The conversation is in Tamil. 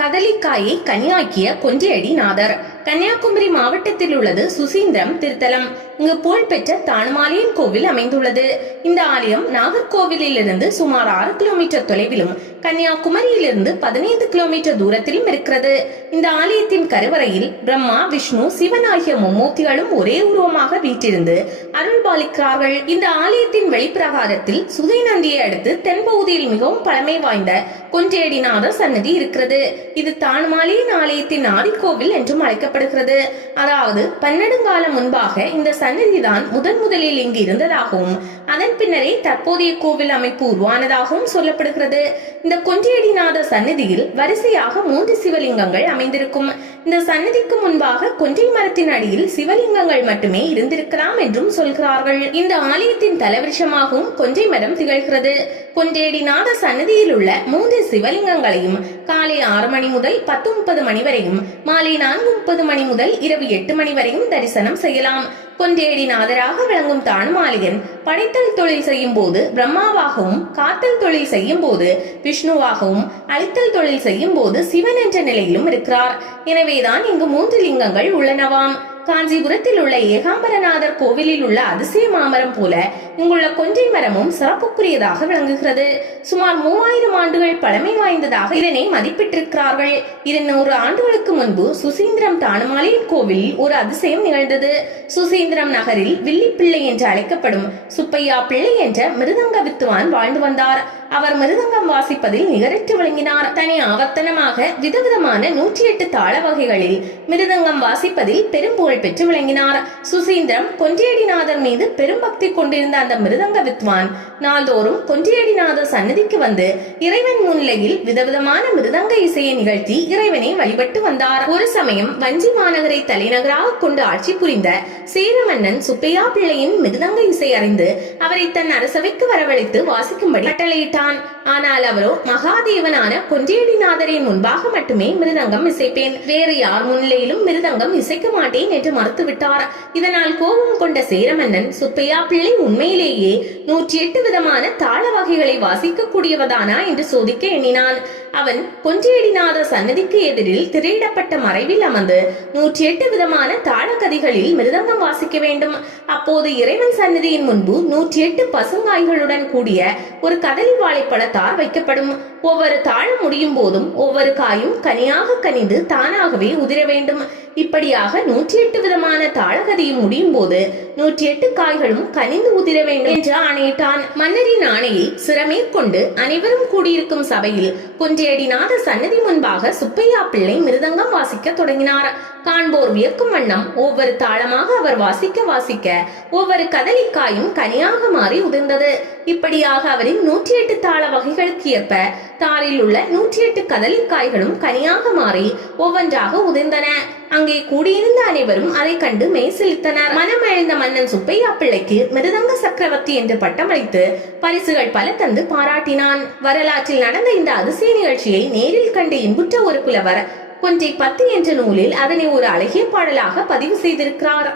கதலிக்காயை கனியாக்கிய கொஞ்சியடி நாதர். கன்னியாகுமரி மாவட்டத்தில் உள்ளது சுசீந்திரம் திருத்தலம். இங்கு புகழ்பெற்ற தானுமாலியன் கோவில் அமைந்துள்ளது. இந்த ஆலயம் நாகர்கோவிலில் இருந்து சுமார் ஆறு கிலோமீட்டர் தொலைவிலும் கன்னியாகுமரியிலிருந்து பதினைந்து கிலோமீட்டர் தூரத்திலும் இருக்கிறது. இந்த ஆலயத்தின் கருவறையில் பிரம்மா விஷ்ணு சிவன் ஆகிய மும்மூர்த்திகளும் ஒரே உருவமாக வீற்றிருந்து அருள்பாலிக்கிறார்கள். இந்த ஆலயத்தின் வெளிப்பிரகாரத்தில் சுதை நந்தியை அடுத்து தென்பகுதியில் மிகவும் பழமை வாய்ந்த கொஞ்சேடிநாதர் சன்னதி இருக்கிறது. இது தானுமாலியின் ஆலயத்தின் ஆதிக்கோவில் என்றும் அழைக்கப்படுகிறது அதாவது பன்னெடுங்காலம் முன்பாக இந்த சன்னதிதான் முதன் முதலில் இங்கு இருந்ததாகவும் அதன் பின்னரே தற்போதைய கோவில் அமைப்பு உருவானதாகவும் சொல்லப்படுகிறது. இந்த கொன்றியடிநாத சன்னதியில் வரிசையாக மூன்று சிவலிங்கங்கள் அமைந்திருக்கும். இந்த சன்னதிக்கு முன்பாக கொன்றை மரத்தின் அடியில் சிவலிங்கங்கள் மட்டுமே இருந்திருக்கலாம் என்றும் சொல்கிறார்கள். இந்த ஆலயத்தின் தலவிருஷமாகவும் கொன்றை மரம் திகழ்கிறது. கொன்றேடிநாத சன்னதியில் உள்ள மூன்று சிவலிங்கங்களையும் காலை ஆறு மணி முதல் பத்து முப்பது மணி வரையும் மாலை நான்கு முப்பது மணி முதல் இரவு எட்டு மணி வரையும் தரிசனம் செய்யலாம். கொன்றேடிநாதராக விளங்கும் தானுமாலிகன் படைத்தல் தொழில் செய்யும் போது பிரம்மாவாகவும் காத்தல் தொழில் செய்யும் போது விஷ்ணுவாகவும் அழித்தல் தொழில் செய்யும் போது சிவன் என்ற நிலையிலும் இருக்கிறார். எனவேதான் இங்கு மூன்று லிங்கங்கள் உள்ளனவாம். காஞ்சிபுரத்தில் உள்ள ஏகாம்பரநாதர் கோவிலில் உள்ள அதிசய மாமரம் போல இங்குள்ள கொன்றை மரமும் சிறப்புக்குரியதாக விளங்குகிறது. சுமார் மூவாயிரம் ஆண்டுகள் பழமை வாய்ந்ததாக இதனை மதிப்பிட்டிருக்கிறார்கள். இருநூறு ஆண்டுகளுக்கு முன்பு சுசீந்திரம் தானுமாலையின் கோவிலில் ஒரு அதிசயம் நிகழ்ந்தது. சுசீந்திரம் நகரில் வில்லிப்பிள்ளை என்று அழைக்கப்படும் சுப்பையா பிள்ளை என்ற மிருதங்க வித்துவான் வாழ்ந்து வந்தார். அவர் மிருதங்கம் வாசிப்பதில் நிகரற்று விளங்கினார். தனி ஆவர்த்தனமாக விதவிதமான நூற்றி எட்டு தாள வகைகளில் மிருதங்கம் வாசிப்பதில் பெரும் புகழ்பெற்று விளங்கினார். சுசீந்திரம் கொன்றியடிநாதர் மீது பெரும் பக்தி கொண்டிருந்த அந்த மிருதங்க வித்வான் நாள்தோறும் கொன்றியடிநாதர் சன்னதிக்கு வந்து இறைவன் முன்னிலையில் விதவிதமான மிருதங்க இசையை நிகழ்த்தி இறைவனை வழிபட்டு வந்தார். ஒரு சமயம் வஞ்சி மாநகரை தலைநகராக கொண்டு ஆட்சி புரிந்த சேர மன்னன் சுப்பையா பிள்ளையின் மிருதங்க இசை அறிந்து அவரை தன் அரசவைக்கு வரவழைத்து வாசிக்கும்படி கட்டளையிட்டான். ஆனால் அவரோ மகாதேவனான கொன்றியடிநாதரின் முன்பாக மட்டுமே மிருதங்கம் இசைப்பேன். வேறு யார் முன்னிலையிலும் மிருதங்கம் இசைக்க மாட்டேன் என்று மறுத்துவிட்டார். இதனால் கோபம் கொண்ட சேரமன்னன் சுப்பையா பிள்ளை உண்மையிலேயே நூற்றி எட்டு விதமான தாள வகைகளை வாசிக்க கூடியவதானா என்று சோதிக்க எண்ணினான். அவன் கொன்றியடிநாத சன்னதிக்கு எதிரில் திரையிடப்பட்ட மறைவில் அமர்ந்து நூற்றி எட்டு விதமான தாளக்கதிகளில் மிருதங்கம் வாசிக்க வேண்டும். அப்போது இறைவன் சன்னதியின் முன்பு நூற்றி எட்டு பசுங்காய்களுடன் கூடிய ஒரு கதலி வாழைப்பழத்தார் வைக்கப்படும். ஒவ்வொரு தாழம் முடியும் போதும் ஒவ்வொரு காயும் கனியாக கனிந்து தானாகவே உதிர வேண்டும். இப்படியாக நூற்றி எட்டு விதமான தாளகதியும் முடியும் போது நூற்றி எட்டு காய்களும் கனிந்து உதிர வேண்டும். என்று ஆணையிட்டான் மன்னரின் ஆணையை சிறமேற்கொண்டு அனைவரும் கூடியிருக்கும் சபையில் கொஞ்சேடிநாத சன்னதி முன்பாக சுப்பையா பிள்ளை மிருதங்கம் வாசிக்க தொடங்கினார் காண்போர் வியக்கும் வண்ணம் ஒவ்வொரு தாளமாக அவர் வாசிக்க வாசிக்க ஒவ்வொரு கதலிக்காயும் கனியாக மாறி உதிர்ந்தது. இப்படியாக அவரின் நூற்றி எட்டு தாள வகைகளுக்கு ஏற்ப தாரில் உள்ள நூற்றி எட்டு கதலிக்காய்களும் கனியாக மாறி ஒவ்வொன்றாக உதிர்ந்தன. அங்கே கூடியிருந்த அனைவரும் அதை கண்டு மெய்சிலித்தனர். மனமழிந்த மன்னன் சுப்பையா பிள்ளைக்கு மிருதங்க சக்கரவர்த்தி என்று பட்டமளித்து பரிசுகள் பல தந்து பாராட்டினான். வரலாற்றில் நடந்த இந்த அதிசய நிகழ்ச்சியை நேரில் கண்டு இன்புற்ற ஒரு புலவர் கொஞ்சை பத்து என்ற நூலில் அதனை ஒரு அழகிய பாடலாக பதிவு செய்திருக்கிறார்.